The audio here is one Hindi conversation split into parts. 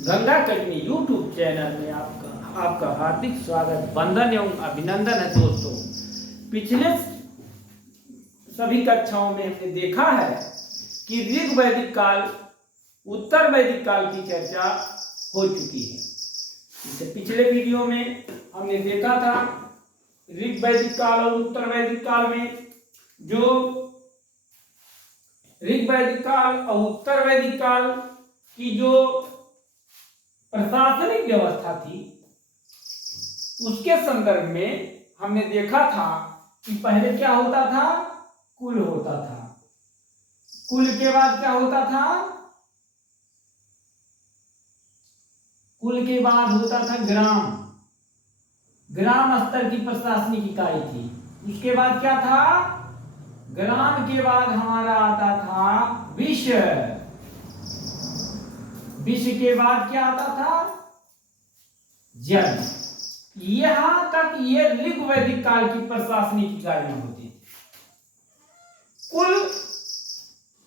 गंगा कटनी यूट्यूब चैनल में आपका हार्दिक स्वागत, वंदन एवं अभिनंदन है। दोस्तों, पिछले सभी कक्षाओं में हमने देखा है कि ऋग वैदिक काल, उत्तर वैदिक काल की चर्चा हो चुकी है। इससे पिछले वीडियो में हमने देखा था ऋग वैदिक काल और उत्तर वैदिक काल में जो ऋग वैदिक काल और उत्तर वैदिक काल की जो प्रशासनिक व्यवस्था थी उसके संदर्भ में हमने देखा था कि पहले क्या होता था, कुल होता था। कुल के बाद क्या होता था, कुल के बाद होता था ग्राम। ग्राम स्तर की प्रशासनिक इकाई थी। उसके बाद क्या था, ग्राम के बाद हमारा आता था विश्व। विश्व के बाद क्या आता था, जन। यहां तक ये ऋग वैदिक काल की प्रशासनिक इकाइयां होती थी। कुल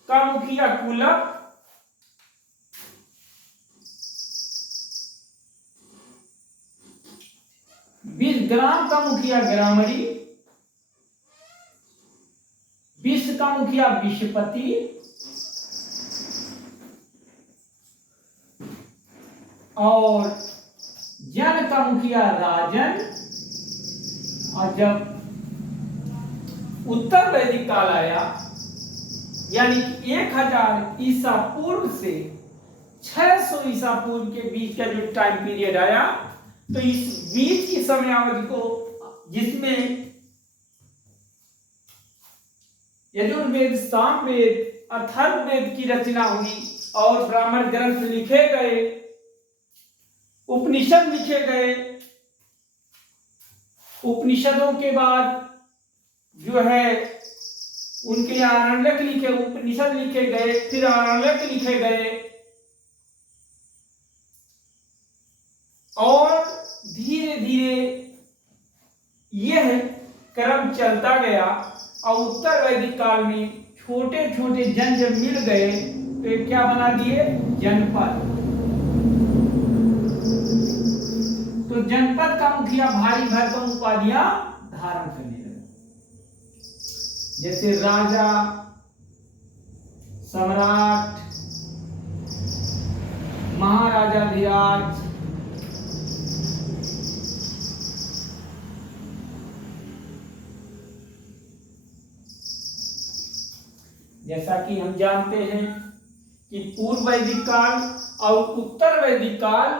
का मुखिया कुलक, ग्राम का मुखिया ग्रामरी, विश्व का मुखिया विश्वपति, और जन का मुखिया राजन। और जब उत्तर वैदिक काल आया, यानी कि 1000 ईसा पूर्व से 600 ईसा पूर्व के बीच का जो टाइम पीरियड आया, तो इस बीच की समयावधि को, जिसमें यजुर्वेद, सामवेद, अथर्ववेद की रचना हुई और ब्राह्मण ग्रंथ लिखे गए, उपनिषद लिखे गए। उपनिषदों के बाद जो है उनके आरण्यक लिखे, उपनिषद लिखे गए, फिर आरण्यक लिखे गए, और धीरे धीरे यह क्रम चलता गया। और उत्तर वैदिक काल में छोटे छोटे जन जब मिल गए तो ये क्या बना दिए, जनपद। तो जनपद का मुखिया भारी भरकम उपाधियां धारण करने लगे, जैसे राजा, सम्राट, महाराजाधिराज, जैसा कि हम जानते हैं कि पूर्व वैदिक काल और उत्तर वैदिक काल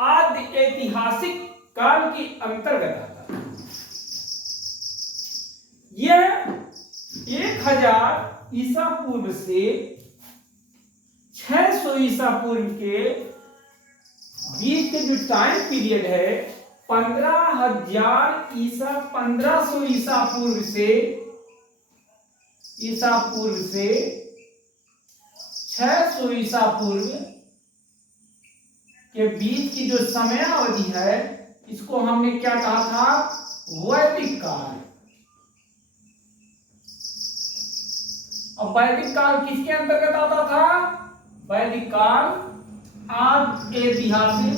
आदि ऐतिहासिक काल के अंतर्गत आता है। यह 1000 ईसा पूर्व से 600 ईसा पूर्व के बीच के जो टाइम पीरियड है, 1500 ईसा पूर्व से 600 ईसा पूर्व के बीच की जो समयावधि है, इसको हमने क्या कहा था, वैदिक काल। और वैदिक काल किसके अंतर्गत आता था, वैदिक काल आदि ऐतिहासिक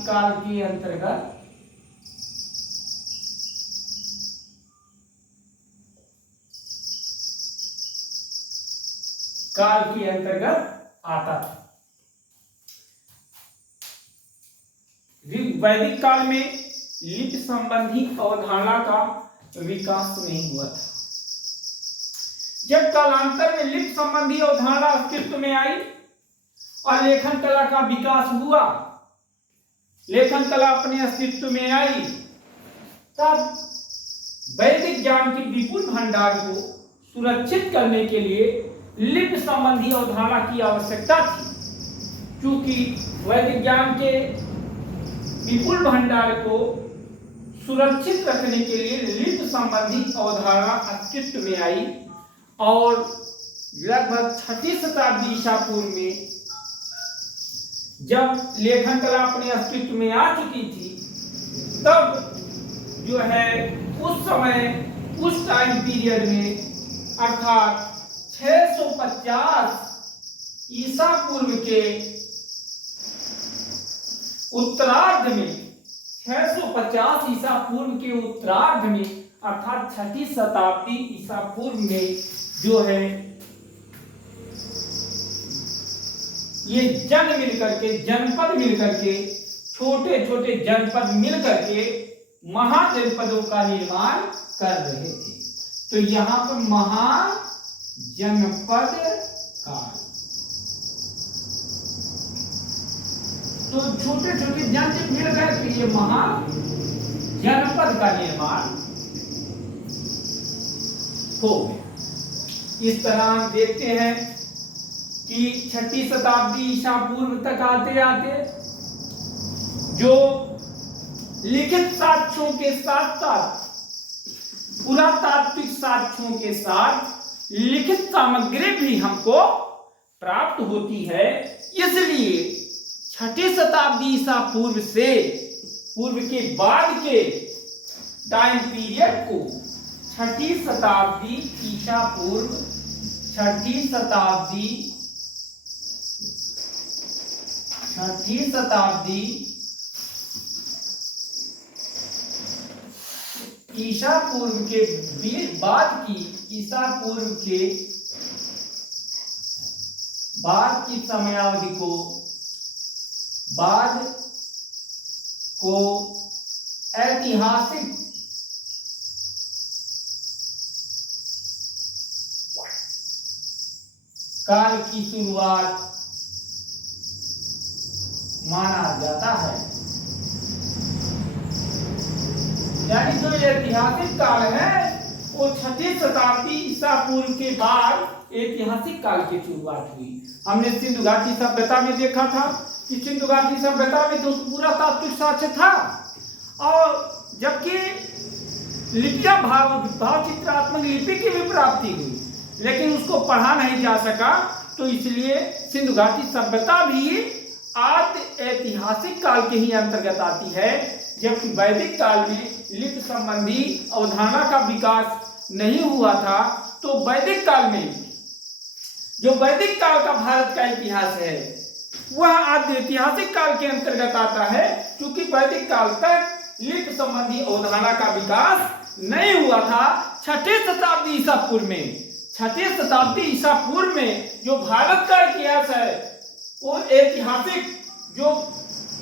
काल के अंतर्गत आता था। वैदिक काल में लिपि संबंधी अवधारणा का विकास नहीं हुआ था। जब कालांतर में लिपि संबंधी अवधारणा अस्तित्व में आई और लेखन कला का विकास हुआ, लेखन कला अपने अस्तित्व में आई, तब वैदिक ज्ञान की विपुल भंडार को सुरक्षित करने के लिए लिपि संबंधी अवधारणा की आवश्यकता थी। क्योंकि वैदिक ज्ञान के विपुल भंडार को सुरक्षित रखने के लिए लिपि संबंधी अवधारणा अस्तित्व में आई, और लगभग 6वीं शताब्दी ईसा पूर्व में जब लेखन कला अपने अस्तित्व में आ चुकी थी, तब जो है उस समय, उस टाइम पीरियड में, अर्थात 650 650 ईसा पूर्व के उत्तरार्ध में, 650 ईसा पूर्व के उत्तरार्ध में अर्थात 6ठी शताब्दी ईसा पूर्व में जो है ये जनपद मिलकर के छोटे छोटे जनपद मिलकर के महाजनपदों का निर्माण कर रहे थे। तो यहां पर महाजनपद काल, तो छोटे छोटे जनपद मिल गए तो ये महाजनपद का निर्माण हो गया। इस तरह हम देखते हैं कि 6ठी शताब्दी ईसा पूर्व तक आते आते जो लिखित साक्ष्यों के साथ साथ पुरातात्विक साक्ष्यों के साथ लिखित सामग्री भी हमको प्राप्त होती है। इसलिए 6ठी शताब्दी ईसा पूर्व से पूर्व के बाद के टाइम पीरियड को 6ठी शताब्दी ईसा पूर्व, 6ठी शताब्दी ईसा पूर्व के बाद की समयावधि को ऐतिहासिक काल की शुरुआत माना जाता है। यानी जो ऐतिहासिक काल है वो 6ठी शताब्दी ईसा पूर्व के बाद ऐतिहासिक काल की शुरुआत हुई। हमने सिंधु घाटी सभ्यता में देखा था कि सिंधु घाटी सभ्यता में तो पूरा तात्विक साक्ष्य था, और जबकि लिपियां भावचित्रात्मक लिपि की भी प्राप्ति हुई, लेकिन उसको पढ़ा नहीं जा सका। तो इसलिए सिंधु घाटी सभ्यता भी आद्य ऐतिहासिक काल के ही अंतर्गत आती है, जबकि वैदिक काल में लिपि संबंधी अवधारणा का विकास नहीं हुआ था। तो वैदिक काल में जो वैदिक काल का भारत का इतिहास है वह आद्य ऐतिहासिक काल के अंतर्गत आता है, क्योंकि वैदिक काल तक लिपि संबंधी अवधारणा का विकास नहीं हुआ था। 6ठी शताब्दी ईसा पूर्व में, 6ठी शताब्दी ईसा पूर्व में जो भारत का इतिहास है वो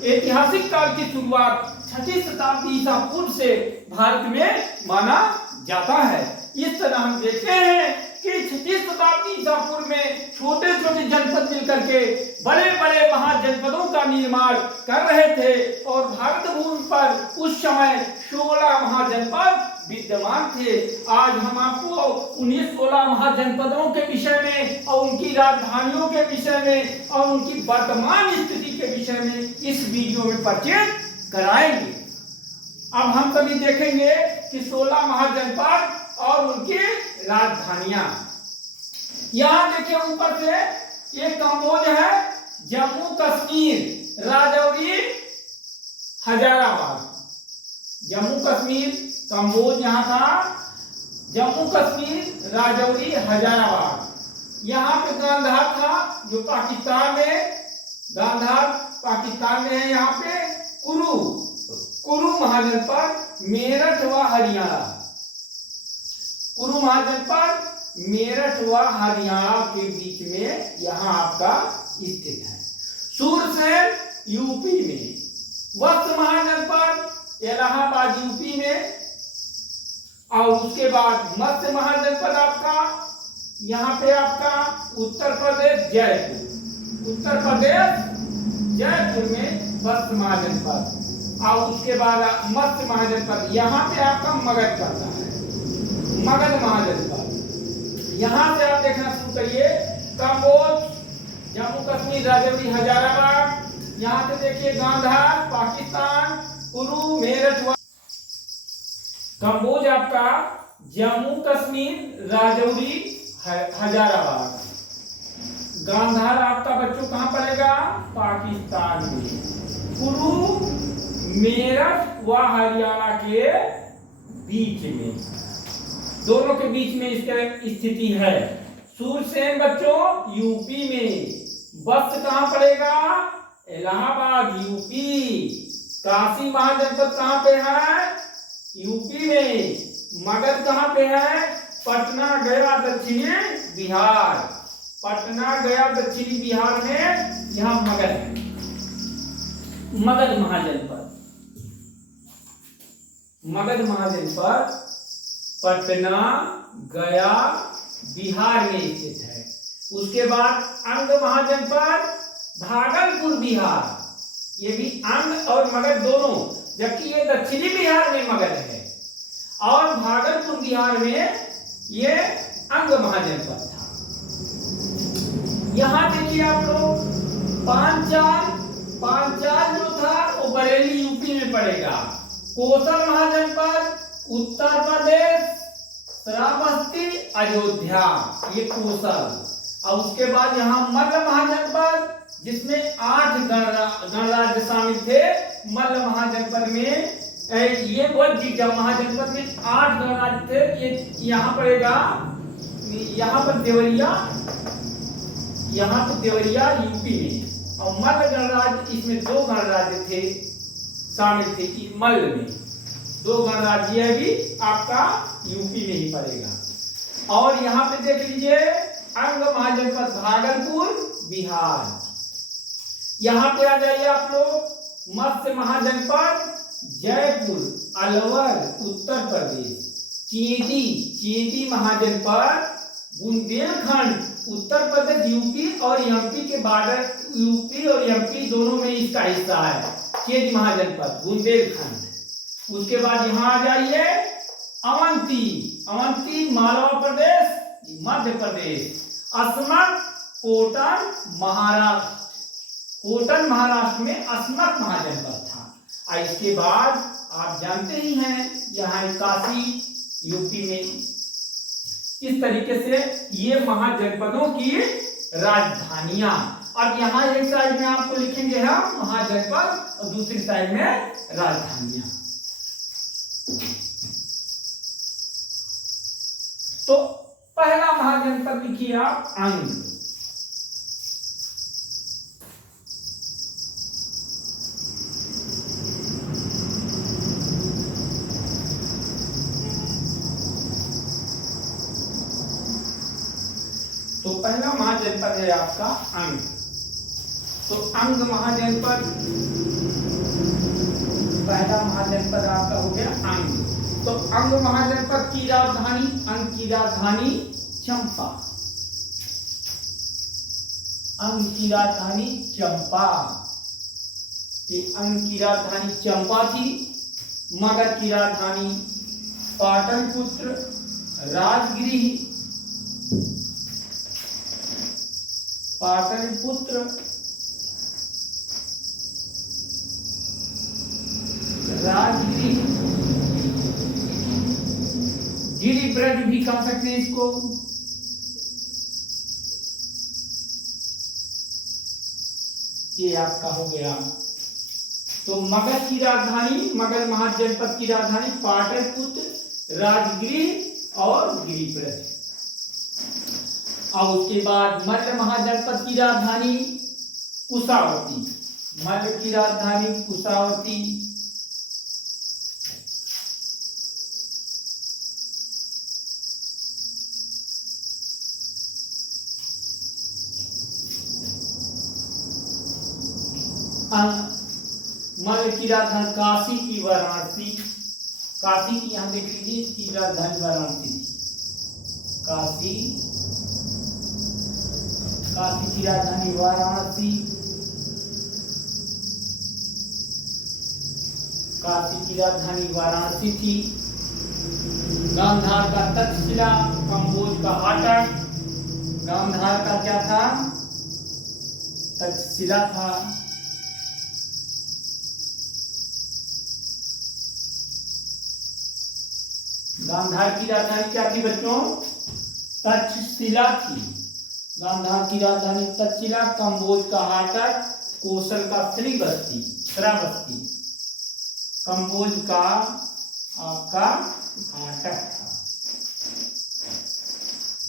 ऐतिहासिक काल की शुरुआत 6ठी शताब्दी ईसा पूर्व से भारत में माना जाता है। इस तरह हम देखते हैं कि 6ठी शताब्दी ईसा पूर्व में छोटे छोटे जनपद मिलकर के बड़े बड़े महाजनपदों का निर्माण कर रहे थे, और भारत भूमि पर उस समय 16 महाजनपद विद्यमान थे। आज हम आपको उन्हीं 16 महाजनपदों के विषय में और उनकी राजधानियों के विषय में और उनकी वर्तमान स्थिति के विषय में इस वीडियो में परिचय कराएंगे। अब हम सभी देखेंगे कि 16 महाजनपद और उनकी राजधानियां। यहां देखिए ऊपर से एक कंबोज है, जम्मू कश्मीर, राजौरी, हजाराबाद। जम्मू कश्मीर कंबोज यहाँ था, जम्मू कश्मीर, राजौरी, हजाराबाद। यहाँ पे गांधार था जो पाकिस्तान में, गांधार पाकिस्तान में है। यहाँ पे कुरु महाजनपद, मेरठ व हरियाणा, कुरु महाजनपद मेरठ व हरियाणा के बीच में यहाँ आपका स्थित है। सूरसेन यूपी में, वस्त महाजनपद इलाहाबाद यूपी में, और उसके बाद मत्स्य महाजनपद आपका यहाँ पे आपका उत्तर प्रदेश जयपुर, उत्तर प्रदेश जयपुर में मत्स्य महाजनपद, और उसके बाद मत्स्य महाजनपद यहाँ पे आपका मगध पड़ता है, मगध महाजनपद। यहाँ से आप देखना शुरू करिए, कंबोज, जम्मू कश्मीर, राजौरी, हजाराबाद। यहाँ से देखिए गांधार पाकिस्तान, कुरु, मेरठ। कंबोज आपका जम्मू कश्मीर, राजौरी, हजाराबाद। गांधार आपका बच्चों कहाँ पड़ेगा? पाकिस्तान में। कुरु मेरठ व हरियाणा के बीच में, दोनों के बीच में इसकी स्थिति है। सूरसेन बच्चों यूपी में। वत्स कहां पड़ेगा? इलाहाबाद यूपी। काशी महाजनपद कहां पे है? यूपी में। मगध कहां पे है? पटना गया दक्षिणी बिहार। पटना गया दक्षिणी बिहार में यहां मगध है। मगध महाजनपद, मगध महाजनपद पटना गया बिहार में स्थित है। उसके बाद अंग महाजनपद भागलपुर बिहार। ये भी अंग और मगध दोनों, जबकि ये दक्षिणी बिहार में मगध है और भागलपुर बिहार में ये अंग महाजनपद था। यहां देखिए आप लोग, पांचाल, पांचाल जो था वो बरेली यूपी में पड़ेगा। कोसल महाजनपद उत्तर प्रदेश, श्रावस्ती, अयोध्या, ये कोसल। और उसके बाद यहाँ मल्ल महाजनपद, जिसमें 8 गणराज्य शामिल थे। मल्ल महाजनपद में ये महाजनपद में 8 गणराज्य थे। ये यहाँ पड़ेगा, यहाँ पर देवरिया, यहाँ पर देवरिया यूपी में। और मल्ल गणराज्य, इसमें 2 गणराज्य थे शामिल थे मल्ल में। 2 गणराज्य भी आपका यूपी में ही पड़ेगा। और यहाँ पे देख लीजिए अंग महाजनपद भागलपुर बिहार। यहाँ पे आ जाइए आप लोग, मत्स्य महाजनपद जयपुर, अलवर, उत्तर प्रदेश। चींटी, चींटी महाजनपद बुंदेलखंड, उत्तर प्रदेश, यूपी और एमपी के बॉर्डर, यूपी और एमपी दोनों में इसका हिस्सा है। चींटी महाजनपद बुंदेलखंड। उसके बाद यहाँ आ जाइए अवंती, अवंती मालवा प्रदेश, मध्य प्रदेश। अस्मक कोटन महाराष्ट्र, कोटन महाराष्ट्र में अस्मक महाजनपद था। और इसके बाद आप जानते ही हैं यहाँ काशी यूपी में। इस तरीके से ये महाजनपदों की राजधानियां। अब यहाँ एक साइड में आपको लिखेंगे हम महाजनपद और दूसरी साइड में राजधानियां। तो पहला महाजनपद लिखिए आप अंग। तो पहला महाजनपद है आपका अंग। तो अंग महाजनपद, पहला महाजनपद आपका हो गया अंग। तो अंग महाजनपद की राजधानी, अंग की राजधानी चंपा, अंग की राजधानी चंपा। ये अंग की राजधानी चंपा थी। मगध की राजधानी पाटलिपुत्र, राजगृह, पाटलिपुत्र, राजगृह, गिरिब्रज भी कह सकते हैं इसको। ये आपका हो गया। तो मगध की राजधानी, मगध महाजनपद की राजधानी पाटलिपुत्र, राजगृह और गिरिब्रज। और उसके बाद मल्ल महाजनपद की राजधानी कुशावती, मल्ल की राजधानी कुशावती। मल्ल की राजधानी काशी की वाराणसी, काशी की यहाँ देख लीजिए, इसकी राजधानी वाराणसी थी। काशी, काशी की राजधानी वाराणसी, काशी की राजधानी वाराणसी थी। गांधार का तक्षशिला, कंबोज का हाटक। गांधार का क्या था? तक्षशिला था। गांधार की राजधानी क्या थी बच्चों? तक्षशिला थी। गांधार की राजधानी तक्षशिला, कंबोज का हाटक, कोसल का श्रावस्ती, श्रावस्ती, कंबोज का आपका हाटक था।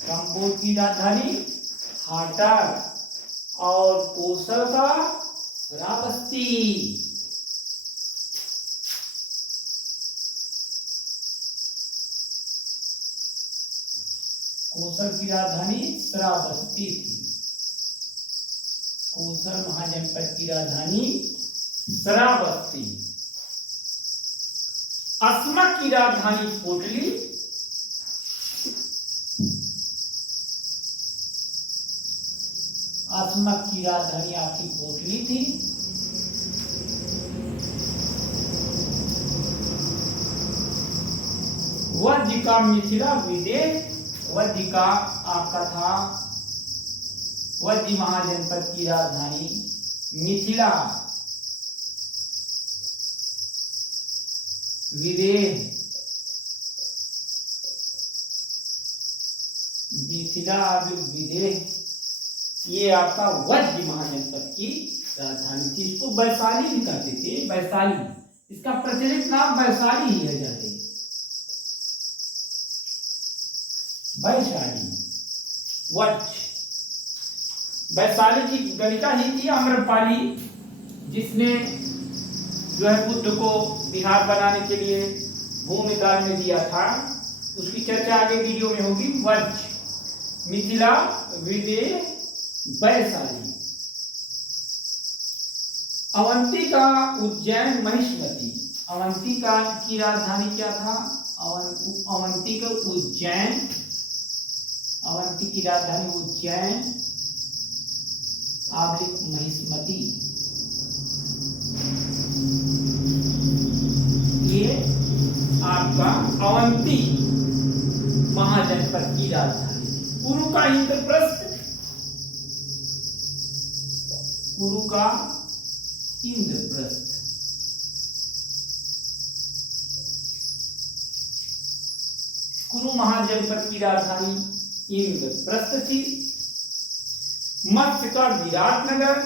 कंबोज की राजधानी हाटर और कोसल का श्रावस्ती। कोसल की राजधानी श्रावस्ती थी। कोसल महाजनपद की राजधानी श्रावस्ती। अस्मक की राजधानी कोटली। अस्मक की राजधानी आपकी कोटली थी। वज्जिका मिथिला विदेश। वज्जिका आपका था, वज्जी महाजनपद की राजधानी मिथिला विदेह। मिथिला विदेह ये आपका वज्जी महाजनपद की राजधानी थी। इसको वैशाली भी कहते थे, वैशाली, इसका प्रचलित नाम वैशाली ही है जाते। वैशाली वज्ज। वैशाली की गणिका ही थी अम्रपाली, जिसने जो है बुद्ध को बिहार बनाने के लिए भूमि दान में दिया था। उसकी चर्चा आगे वीडियो में होगी। वज्ज, मिथिला, विदेह, वैशाली। अवंतिका, उज्जैन, महिष्मती। अवंतिका की राजधानी क्या था? अवंती का उज्जैन। अवंती की राजधानी उज्जैन, महिष्मती। ये आपका अवंती महाजनपद की राजधानी। कुरु का इंद्रप्रस्थ। कुरु का इंद्रप्रस्थ। कुरु महाजनपद की राजधानी इंद्रप्रस्थ थी। मत्स्य का विराटनगर।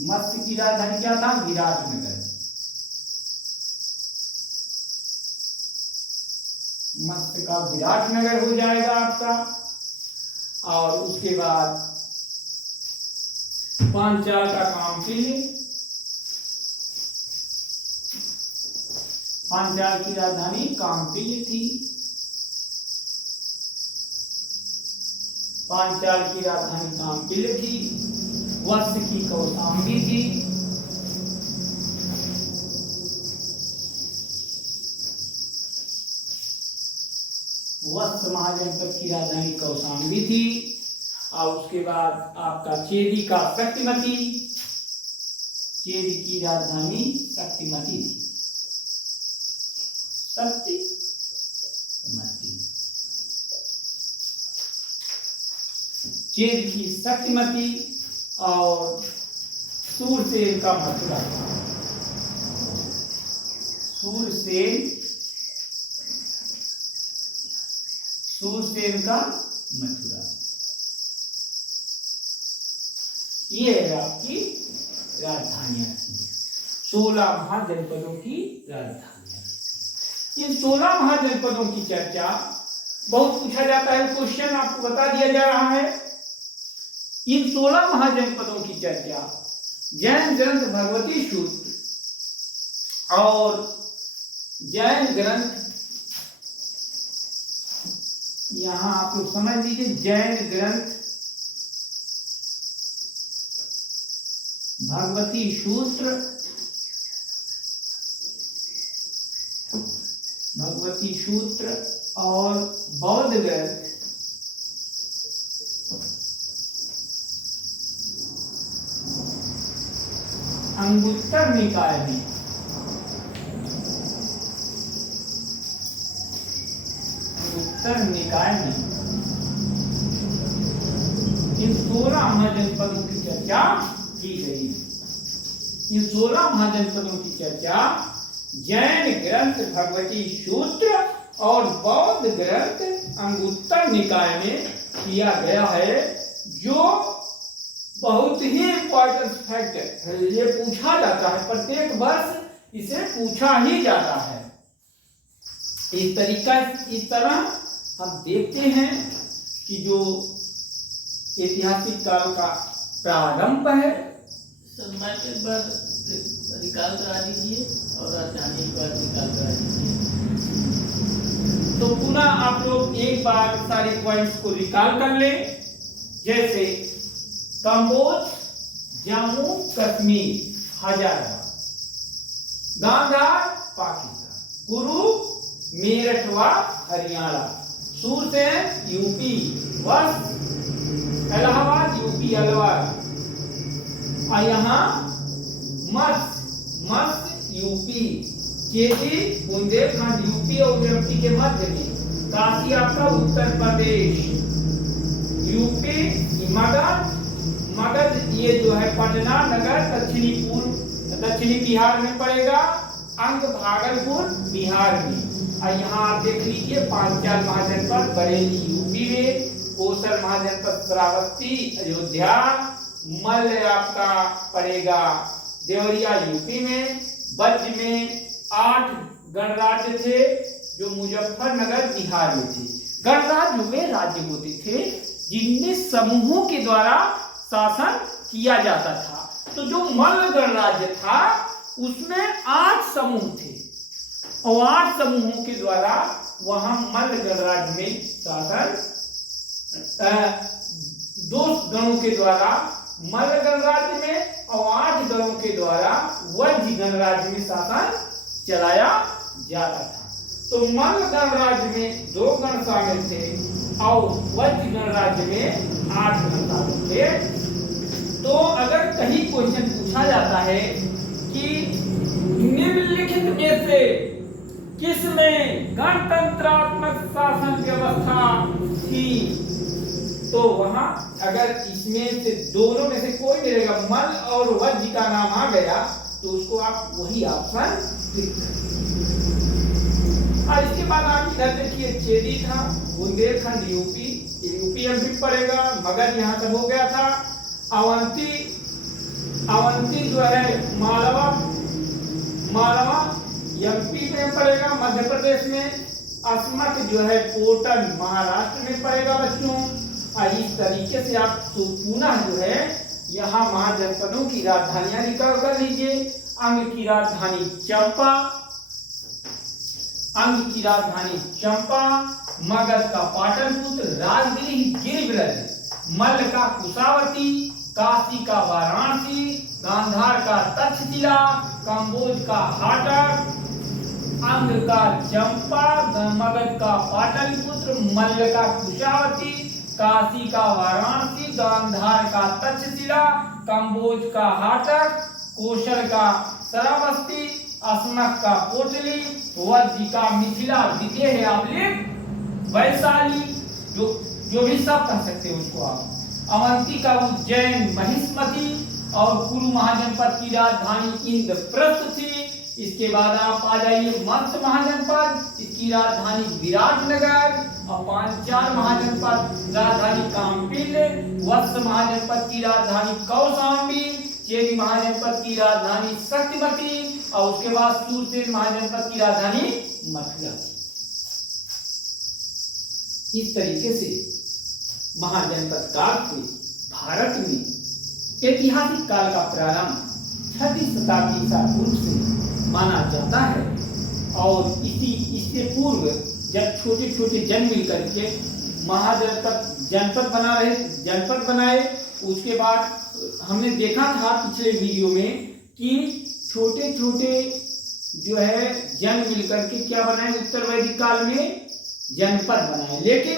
मत्स्य की राजधानी क्या था? विराटनगर। मत्स्य का विराटनगर हो जाएगा आपका। और उसके बाद पांचाल का कामपिल्य। पांचाल की राजधानी कामपिल्य थी। पांचाल की राजधानी कामपिल्य थी। वत्स की कौशाम्बी थी। वत्स महाजनपद की राजधानी कौशाम्बी थी। और उसके बाद आपका चेदी का शक्तिमती। चेदी की राजधानी शक्तिमती थी। शक्तिमती, चेदी की शक्तिमती। और सूरसेन का मथुरा। सूरसेन का मथुरा। ये आपकी राजधानियां थी। 16 महाजनपदों की राजधानियां। इन 16 महाजनपदों की चर्चा बहुत पूछा जाता है। क्वेश्चन आपको बता दिया जा रहा है। इन 16 महाजनपदों की चर्चा जैन ग्रंथ भगवती सूत्र और जैन ग्रंथ, यहां आप लोग समझ लीजिए, जैन ग्रंथ भगवती सूत्र, भगवती सूत्र और बौद्ध ग्रंथ अंगुत्तर निकाय में इन 16 महाजनपदों की चर्चा की गई। इन 16 महाजनपदों की चर्चा जैन ग्रंथ भगवती सूत्र और बौद्ध ग्रंथ अंगुत्तर निकाय में किया गया है, जो बहुत ही इंपॉर्टेंट फैक्ट है। ये पूछा जाता है, प्रत्येक वर्ष इसे पूछा ही जाता है। इस तरह हम देखते हैं कि जो ऐतिहासिक काल का प्रारंभ है। समय के बाद निकाल करा दीजिए और राजधानी के बाद निकाल करा दीजिए। तो पुनः आप लोग एक बार सारे पॉइंट्स को रिकॉल कर लें। जैसे कंबोज, जम्मू कश्मीर, हजारा, गांधार पाकिस्तान, कुरु मेरठ व हरियाणा, सुरसैन यूपी, वस्त इलाहाबाद यूपी अलवर, और यहाँ मस्त यूपी, केजी बुंदेलखंड यूपी और एमपी के मध्य में, काशी आपका उत्तर प्रदेश, यूपी मगध ये जो है पटना नगर दक्षिणी बिहार में पड़ेगा, अंग भागलपुर बिहार में। और यहाँ आप देख लीजिए पांचाल महाजनपद बरेली यूपी में, कोसल महाजनपद श्रावस्ती अयोध्या, मल्ल आपका पड़ेगा देवरिया यूपी में, बज्र में 8 गणराज्य थे जो मुजफ्फरनगर बिहार में थे। गणराज्य वे राज्य होते थे जिनमें समूहों के द्वारा शासन किया जाता था। तो जो मल्ल गणराज्य था उसमें 8 समूह थे और 8 समूहों के द्वारा वहां मल्ल गणराज्य में शासन 2 गणों के द्वारा मल्ल गणराज्य में और 8 गणों के द्वारा वज्र गणराज्य में शासन चलाया जाता था। तो मल्ल गणराज्य में 2 गण शामिल थे और वज्र गणराज्य में 8 गण शामिल थे। तो अगर कहीं क्वेश्चन पूछा जाता है कि निम्नलिखित में से किसमें गणतंत्रात्मक शासन व्यवस्था थी, तो वहां अगर इसमें से दोनों में से कोई मिलेगा, मल्ल और वज्र का नाम आ गया तो उसको आप वही ऑप्शन क्लिक करें। और इसके बाद आप इधर देखिए चेदी था, बुंदेलखंड यूपी एमपी पड़ेगा, मगध यहाँ तक हो गया था, अवंती जो है मालवा एमपी में पड़ेगा मध्य प्रदेश में, अस्मक जो है कोटन महाराष्ट्र में पड़ेगा बच्चों। और इस तरीके से आप पुनः जो है यहाँ महाजनपदों की राजधानियां निकाल कर लीजिए। अंग की राजधानी चंपा, मगध का पाटलिपुत्र, राजगीर गिरिब्रज, मल्ल का कुशावती, काशी का वाराणसी, गांधार का तक्षशिला, कंबोज का हाटक, अंग का चंपा, मगध का पाटलिपुत्र, मल्ल का कुशावती, काशी का वाराणसी, गांधार का तक्षशिला, कंबोज का हाटक, कोशल का श्रावस्ती, अस्मक का कोटली, वज्र का मिथिला, विदेह वैशाली, जो भी सब कह सकते हैं उसको आप, अवंती का उज्जैन महिष्मती, और कुरु महाजनपद की राजधानी इंद्रप्रस्थ थी। इसके बाद आप आ जाइए मत्स्य महाजनपद, इसकी राजधानी विराटनगर, और पांचाल महाजनपद राजधानी काम्पिल, वत्स महाजनपद की राजधानी कौशाम्बी, चेदी महाजनपद की राजधानी शक्तिमती, और उसके बाद सुरसेन महाजनपद की राजधानी मथुरा। इस तरीके से महाजनपद काल से भारत में ऐतिहासिक काल का प्रारंभ 6वीं शताब्दी ईसा पूर्व से माना जाता है। और इससे पूर्व जब छोटे छोटे जन मिल करके जनपद बनाए, उसके बाद हमने देखा था पिछले वीडियो में कि छोटे छोटे जो है जन मिल करके क्या बनाए, उत्तर वैदिक काल में जनपद बनाए। लेकिन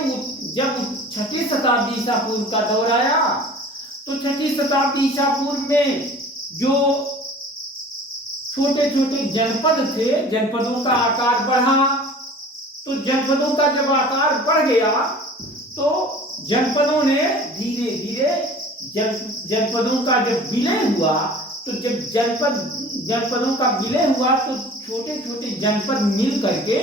जब 6वीं शताब्दी ईसा पूर्व का दौर आया तो 6वीं शताब्दी ईसा पूर्व में जो छोटे छोटे जनपद थे, जनपदों का आकार बढ़ा। तो जनपदों का जब आकार बढ़ गया तो जनपदों ने धीरे धीरे जनपदों का जब विलय हुआ, तो जब जनपदों का विलय हुआ तो छोटे छोटे जनपद मिल करके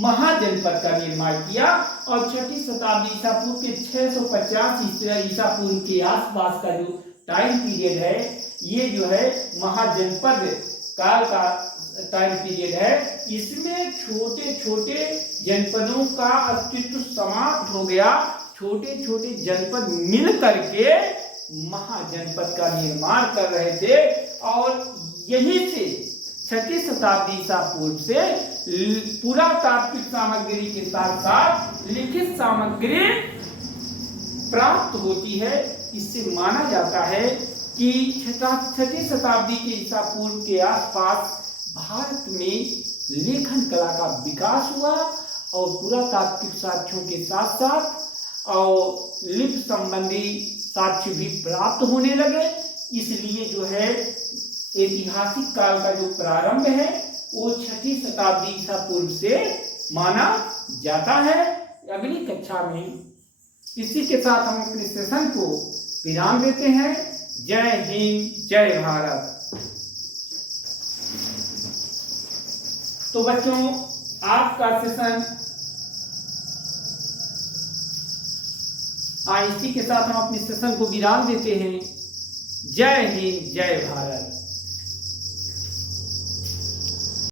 महाजनपद का निर्माण किया। और 6वीं शताब्दी ईसा पूर्व के 650 ईसा पूर्व के आसपास का जो टाइम पीरियड है, ये जो है महाजनपद काल का टाइम पीरियड है, इसमें छोटे छोटे जनपदों का अस्तित्व समाप्त हो गया। छोटे छोटे जनपद मिल करके महाजनपद का निर्माण कर रहे थे और यहीं से 6ठी शताब्दी ईसा पूर्व से पुरातात्विक सामग्री के साथ साथ लिखित सामग्री प्राप्त होती है। इससे माना जाता है कि 6ठी शताब्दी के ईसा पूर्व के आसपास भारत में लेखन कला का विकास हुआ और पुरातात्विक साक्ष्यों के साथ साथ और लिपि संबंधी साक्ष्य भी प्राप्त होने लगे। इसलिए जो है ऐतिहासिक काल का जो प्रारंभ है वो 6ठी शताब्दी ईसा पूर्व से माना जाता है। अगली कक्षा में इसी के साथ हम अपने सेशन को विराम देते हैं। जय हिंद, जय भारत। तो बच्चों, आपका सेशन इसी के साथ हम अपने सेशन को विराम देते हैं। जय हिंद, जय भारत।